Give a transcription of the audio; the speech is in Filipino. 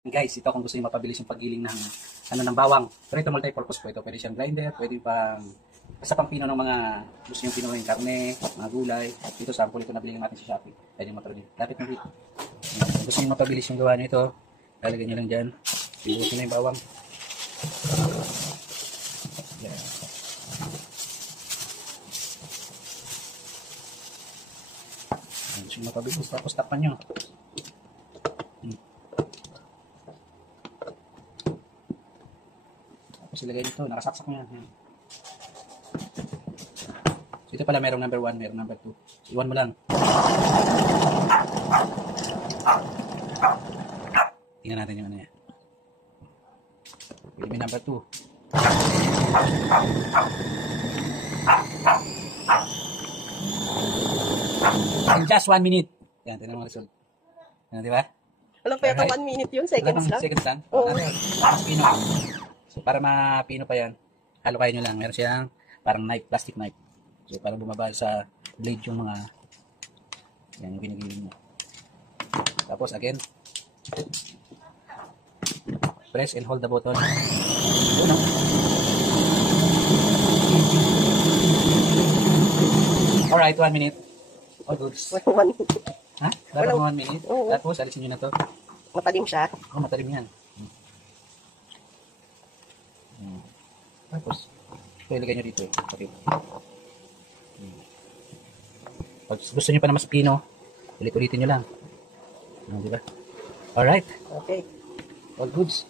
Guys, ito kung gusto niyo mapabilis yung paggiling ng ng bawang. Pero ito multi-purpose po ito. Pwede siyang grinder, pwede pang basta pang pino ng mga gusto niyo pinuhin karne, mga gulay. Ito sample ito nabili natin sa Shopee. Pwede mo din. Lapit mo dito. Kung gusto niyo mapabilis yung gawa niyo ito, lalagyan niyo lang diyan. Pinuhin na yung bawang. Yan. Gusto niyo mapabilis tapos takpan niyo. Tapos ilagay dito, nakasaksak niya. So ito pala merong number 1, merong number 2. Iwan mo lang. Tingnan natin yung ano yan. Pwede may number 2. In just 1 minute. Yan, tingnan mo ang result. Yan, di ba? Walang pa yata 1 minute yun, seconds lang. Seconds lang? Oo. Mas pino. So para mapino pa yan, halukayin nyo lang. Meron siyang parang knife, plastic knife. So para bumaba sa blade yung mga yan yung pinagiging mo. Tapos again, press and hold the button. Uno. Alright, 1 minute. All goods. 1 minute. Ha? Dapat 1 minute. Oo. Tapos alisin nyo na to. Matalim siya. Oh, matalim yan. Tapos, ito ilagay nyo dito. Okay. Pag gusto nyo pa na mas pino, ulit-ulitin nyo lang. Diba? Alright. Okay. All goods.